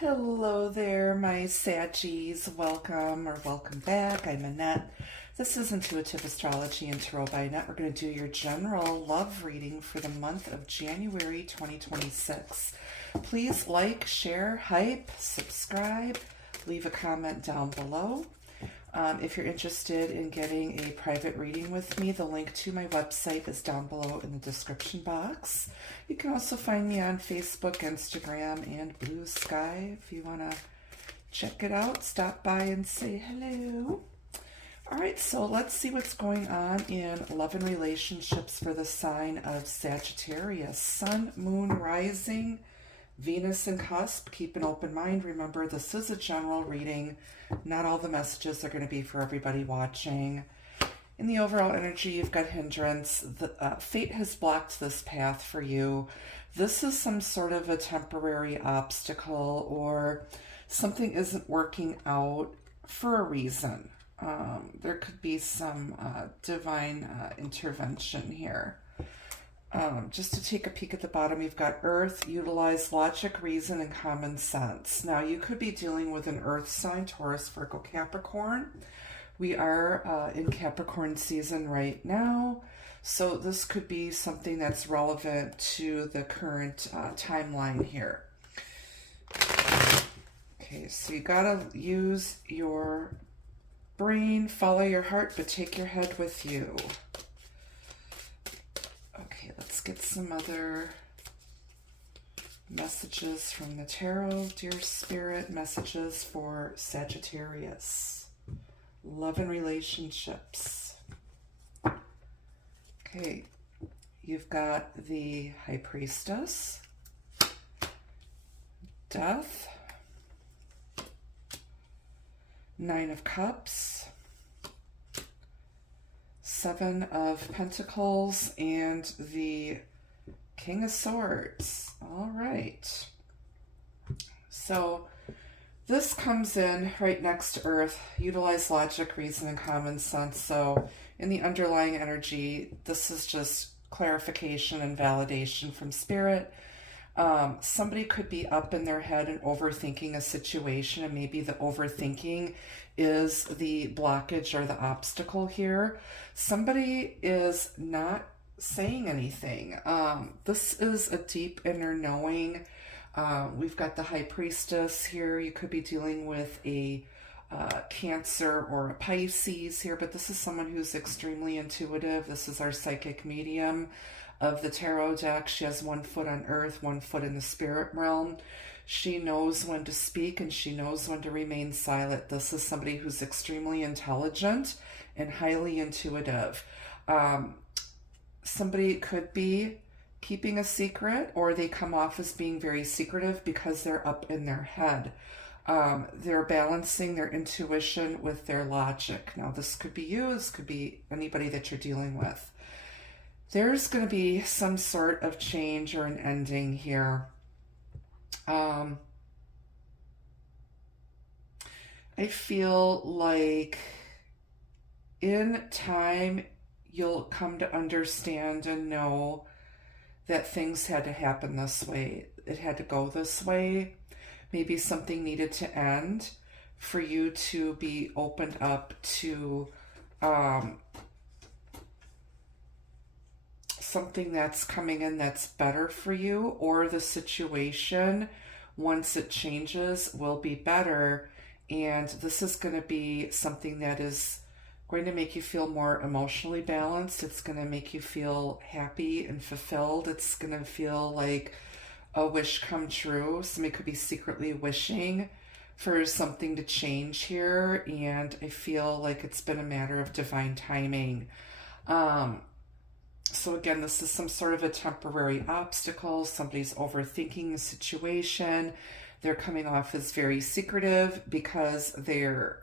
Hello there, my Saggies. Welcome or welcome back. I'm Annette. This is Intuitive Astrology and Tarot by Annette. We're going to do your general love reading for the month of January 2026. Please like, share, hype, subscribe, leave a comment down below. If you're interested in getting a private reading with me, the link to my website is down below in the description box. You can also find me on Facebook, Instagram, and Blue Sky. If you want to check it out, stop by and say hello. All right, so let's see what's going on in love and relationships for the sign of Sagittarius. Sun, moon, rising, Venus and cusp. Keep an open mind. Remember, this is a general reading. Not all the messages are going to be for everybody watching. In the overall energy, you've got hindrance. Fate has blocked this path for you. This is some sort of a temporary obstacle, or something isn't working out for a reason. There could be some divine intervention here. Just to take a peek at the bottom, you've got Earth, utilize logic, reason, and common sense. Now, you could be dealing with an Earth sign, Taurus, Virgo, Capricorn. We are in Capricorn season right now, so this could be something that's relevant to the current timeline here. Okay, so you gotta use your brain, follow your heart, but take your head with you. Okay, let's get some other messages from the tarot. Dear Spirit, messages for Sagittarius. Love and relationships. Okay, you've got the High Priestess, Death, Nine of Cups, Seven of Pentacles, and the King of Swords. All right. So this comes in right next to Earth. Utilize logic, reason, and common sense. So in the underlying energy, this is just clarification and validation from Spirit. Somebody could be up in their head and overthinking a situation, and maybe the overthinking is the blockage or the obstacle here. Somebody is not saying anything. This is a deep inner knowing. We've got the High Priestess here. You could be dealing with a Cancer or a Pisces here, but this is someone who's extremely intuitive. This is our psychic medium of the tarot deck. She has one foot on Earth, one foot in the spirit realm. She knows when to speak and she knows when to remain silent. This is somebody who's extremely intelligent and highly intuitive. Somebody could be keeping a secret, or they come off as being very secretive because they're up in their head. They're balancing their intuition with their logic. Now, this could be you. This could be anybody that you're dealing with. There's going to be some sort of change or an ending here. I feel like in time, you'll come to understand and know that things had to happen this way. It had to go this way. Maybe something needed to end for you to be opened up to something that's coming in that's better for you, or the situation, once it changes, will be better. And this is going to be something that is going to make you feel more emotionally balanced. It's going to make you feel happy and fulfilled. It's going to feel like a wish come true. Somebody could be secretly wishing for something to change here, and I feel like it's been a matter of divine timing. So again, this is some sort of a temporary obstacle. Somebody's overthinking the situation. They're coming off as very secretive because they're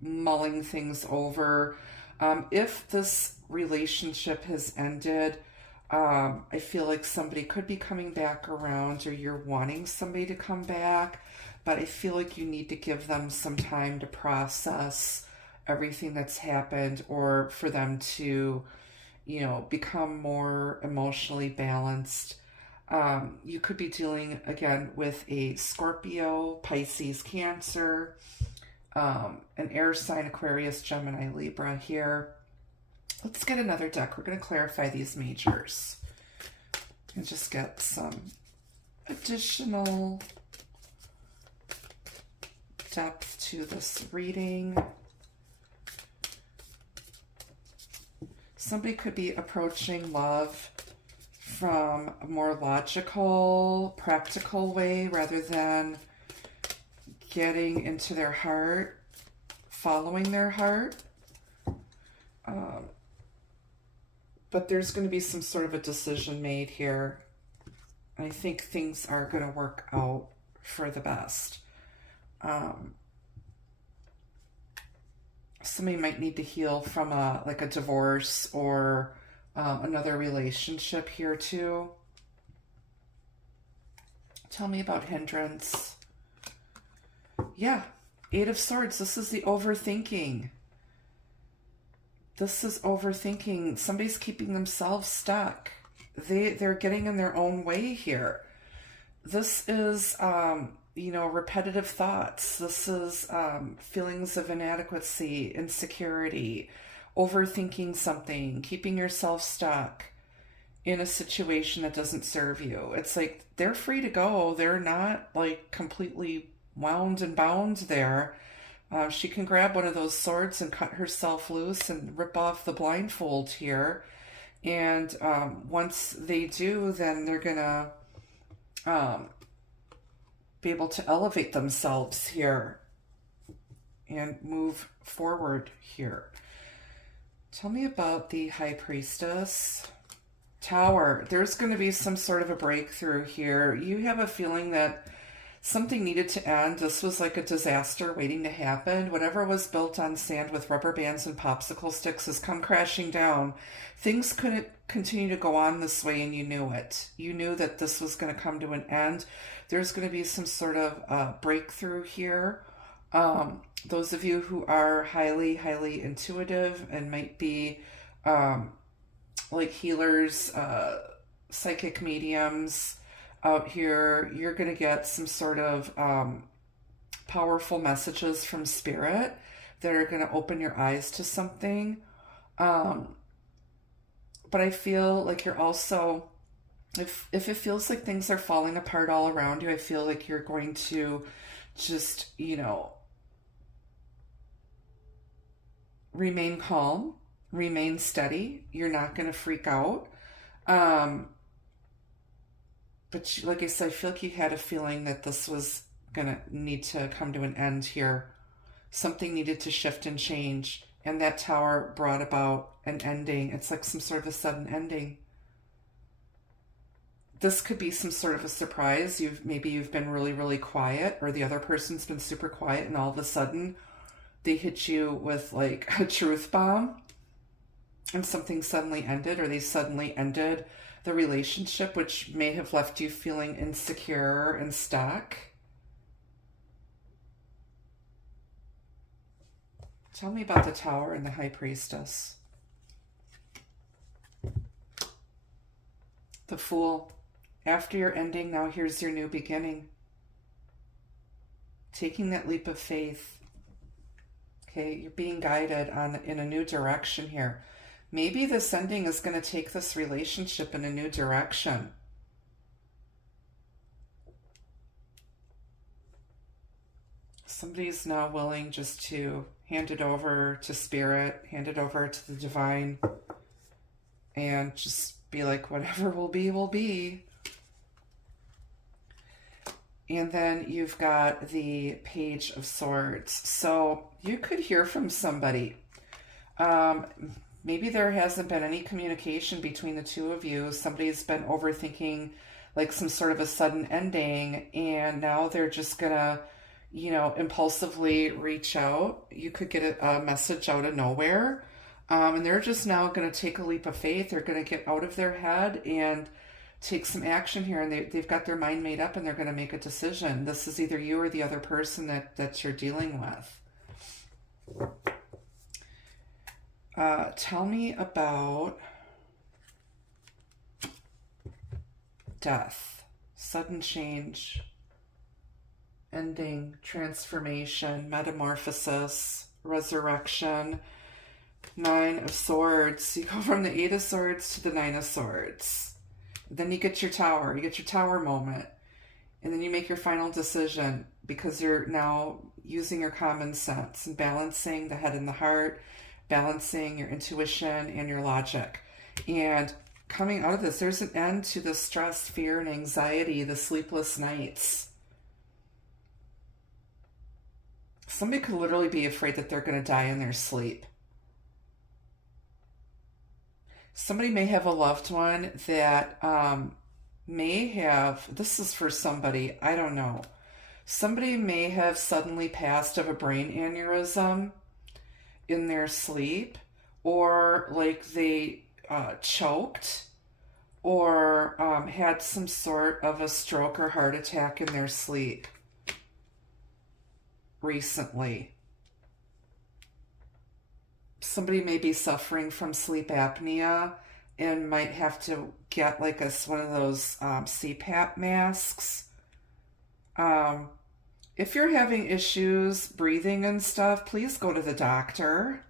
mulling things over. If this relationship has ended, I feel like somebody could be coming back around, or you're wanting somebody to come back, but I feel like you need to give them some time to process everything that's happened, or for them to you know, become more emotionally balanced. You could be dealing again with a Scorpio, Pisces, Cancer, an air sign, Aquarius, Gemini, Libra here. Let's get another deck. We're going to clarify these majors and just get some additional depth to this reading. Somebody could be approaching love from a more logical, practical way rather than getting into their heart, following their heart. But there's going to be some sort of a decision made here. I think things are going to work out for the best. Somebody might need to heal from like a divorce or another relationship here too. Tell me about hindrance. Yeah, Eight of Swords. This is the overthinking. This is overthinking. Somebody's keeping themselves stuck. They're getting in their own way here. This is, you know, repetitive thoughts. This is feelings of inadequacy, insecurity, overthinking something, keeping yourself stuck in a situation that doesn't serve you. It's like they're free to go. They're not like completely wound and bound there. She can grab one of those swords and cut herself loose and rip off the blindfold here. And once they do, then they're going to be able to elevate themselves here and move forward here. Tell me about the High Priestess. Tower. There's going to be some sort of a breakthrough here. You have a feeling that something needed to end. This was like a disaster waiting to happen. Whatever was built on sand with rubber bands and popsicle sticks has come crashing down. Things couldn't continue to go on this way, and you knew it. You knew that this was going to come to an end. There's going to be some sort of breakthrough here. Those of you who are highly, highly intuitive and might be like healers, psychic mediums, out here, you're going to get some sort of powerful messages from spirit that are going to open your eyes to something. But I feel like you're also, if it feels like things are falling apart all around you, I feel like you're going to just, you know, remain calm, remain steady. You're not going to freak out. But like I said, I feel like you had a feeling that this was going to need to come to an end here. Something needed to shift and change. And that tower brought about an ending. It's like some sort of a sudden ending. This could be some sort of a surprise. Maybe you've been really, really quiet, or the other person's been super quiet, and all of a sudden they hit you with like a truth bomb and something suddenly ended, or they suddenly ended the relationship, which may have left you feeling insecure and stuck. Tell me about the Tower and the High Priestess. The Fool. After your ending, now here's your new beginning. Taking that leap of faith. Okay, you're being guided in a new direction here. Maybe this ending is going to take this relationship in a new direction. Somebody's now willing just to hand it over to spirit, hand it over to the divine, and just be like, whatever will be, will be. And then you've got the Page of Swords. So you could hear from somebody. Maybe there hasn't been any communication between the two of you. Somebody's been overthinking like some sort of a sudden ending, and now they're just gonna, you know, impulsively reach out. You could get a message out of nowhere, and they're just now gonna take a leap of faith. They're gonna get out of their head and take some action here, and they've got their mind made up, and they're gonna make a decision. This is either you or the other person that you're dealing with. Tell me about death, sudden change, ending, transformation, metamorphosis, resurrection. Nine of Swords. You go from the Eight of Swords to the Nine of Swords. Then you get your tower. You get your tower moment. And then you make your final decision because you're now using your common sense and balancing the head and the heart, balancing your intuition and your logic. And coming out of this, there's an end to the stress, fear, and anxiety, the sleepless nights. Somebody could literally be afraid that they're going to die in their sleep. Somebody may have a loved one that may have, this is for somebody, I don't know. Somebody may have suddenly passed of a brain aneurysm in their sleep, or like they choked, or had some sort of a stroke or heart attack in their sleep recently. Somebody may be suffering from sleep apnea and might have to get like one of those CPAP masks. If you're having issues breathing and stuff, please go to the doctor.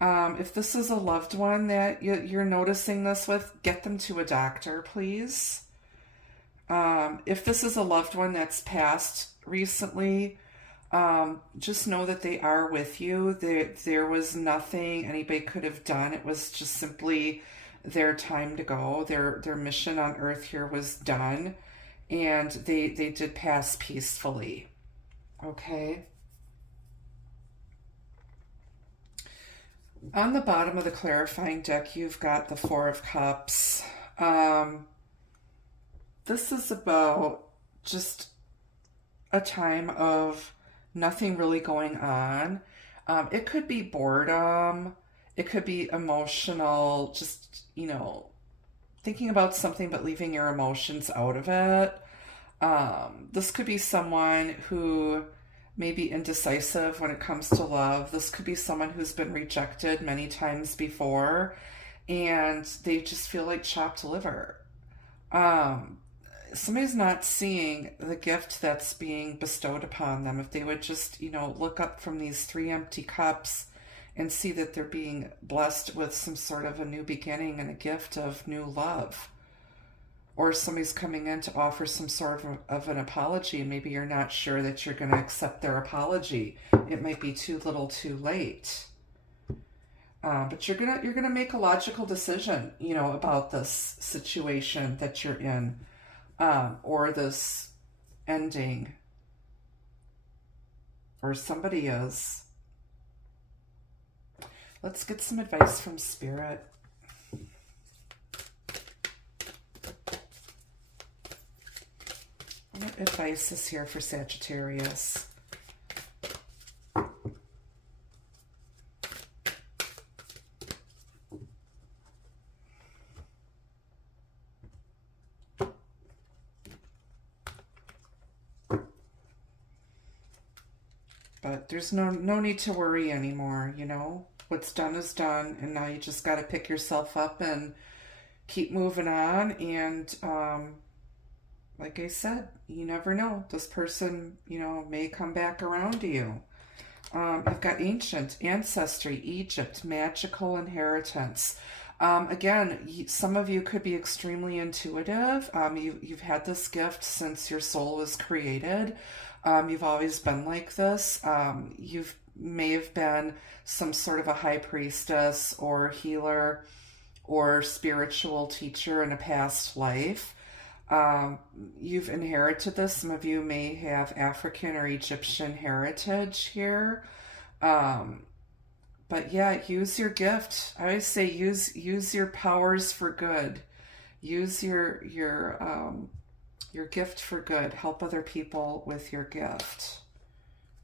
If this is a loved one that you're noticing this with, get them to a doctor, please. If this is a loved one that's passed recently, just know that they are with you. There was nothing anybody could have done. It was just simply their time to go. Their mission on earth here was done, and they did pass peacefully. Okay. On the bottom of the clarifying deck, you've got the Four of Cups. This is about just a time of nothing really going on. It could be boredom. It could be emotional, just, thinking about something but leaving your emotions out of it. This could be someone who may be indecisive when it comes to love. This could be someone who's been rejected many times before and they just feel like chopped liver. Somebody's not seeing the gift that's being bestowed upon them. If they would just, look up from these three empty cups and see that they're being blessed with some sort of a new beginning and a gift of new love. Or somebody's coming in to offer some sort of an apology, and maybe you're not sure that you're going to accept their apology. It might be too little too late. But you're gonna make a logical decision, about this situation that you're in. Or this ending, or somebody is. Let's get some advice from Spirit. What advice is here for Sagittarius? But there's no need to worry anymore, What's done is done, and now you just got to pick yourself up and keep moving on. And like I said, you never know. This person, may come back around to you. You've got ancient, ancestry, Egypt, magical inheritance. Again, some of you could be extremely intuitive. You've had this gift since your soul was created. You've always been like this. You've may have been some sort of a high priestess or healer or spiritual teacher in a past life. You've inherited this. Some of you may have African or Egyptian heritage here. But yeah, use your gift. I always say use your powers for good. Use your gift for good. Help other people with your gift.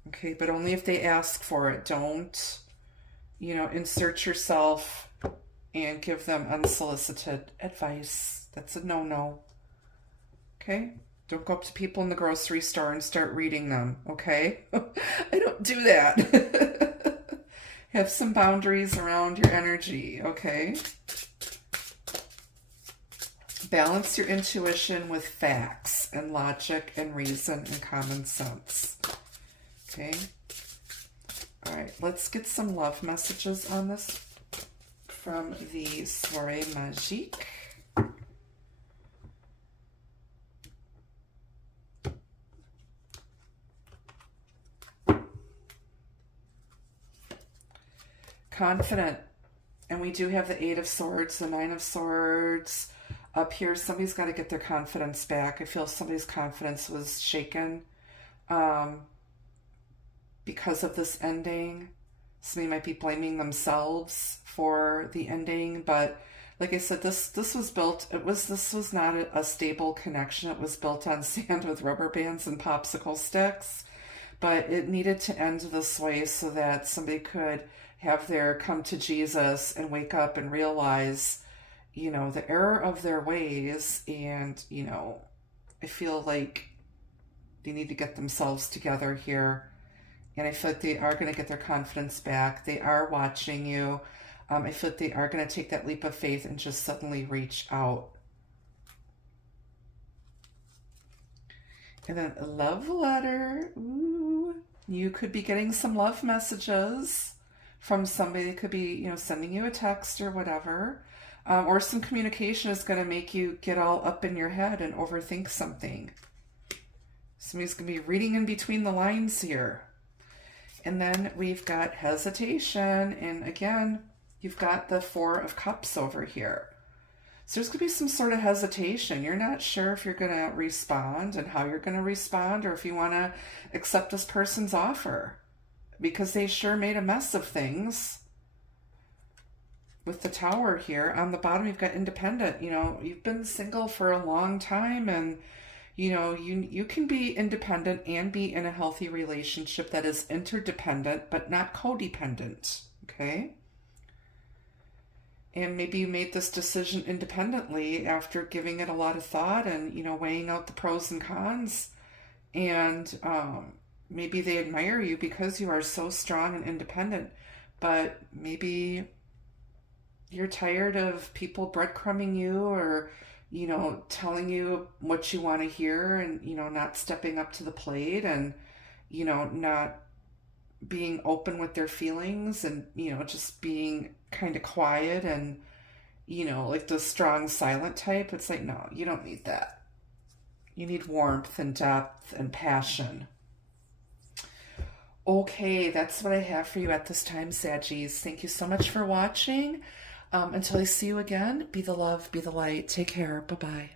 Okay, but only if they ask for it. Don't, insert yourself and give them unsolicited advice. That's a no-no. Okay? Don't go up to people in the grocery store and start reading them, okay? I don't do that. Have some boundaries around your energy, okay? balance your intuition with facts and logic and reason and common sense. Okay. All right, let's get some love messages on this from the Soirée Magique. Confident. And we do have the Eight of Swords, the Nine of Swords up here. Somebody's got to get their confidence back. I feel somebody's confidence was shaken because of this ending. Somebody might be blaming themselves for the ending, but like I said, this was built, this was not a stable connection. It was built on sand with rubber bands and popsicle sticks, but it needed to end this way so that somebody could have their come to Jesus and wake up and realize, you know, the error of their ways. And, you know, I feel like they need to get themselves together here. And I feel like they are going to get their confidence back. They are watching you. I feel like they are going to take that leap of faith and just suddenly reach out. And then a love letter. Ooh. You could be getting some love messages from somebody. That could be, you know, sending you a text or whatever. Or some communication is going to make you get all up in your head and overthink something. Somebody's going to be reading in between the lines here. And then we've got hesitation. And again, you've got the Four of Cups over here. So there's going to be some sort of hesitation. You're not sure if you're going to respond and how you're going to respond, or if you want to accept this person's offer, because they sure made a mess of things. With the Tower here on the bottom, you've got independent. You know, you've been single for a long time, and you know, you can be independent and be in a healthy relationship that is interdependent but not codependent. Okay. And maybe you made this decision independently after giving it a lot of thought and, you know, weighing out the pros and cons. And maybe they admire you because you are so strong and independent. But maybe you're tired of people breadcrumbing you, or, you know, telling you what you want to hear, and, you know, not stepping up to the plate, and, you know, not being open with their feelings, and, you know, just being kind of quiet and, you know, like the strong silent type. It's like, no, you don't need that. You need warmth and depth and passion. Okay, that's what I have for you at this time, Saggies. Thank you so much for watching. Until I see you again, be the love, be the light. Take care. Bye-bye.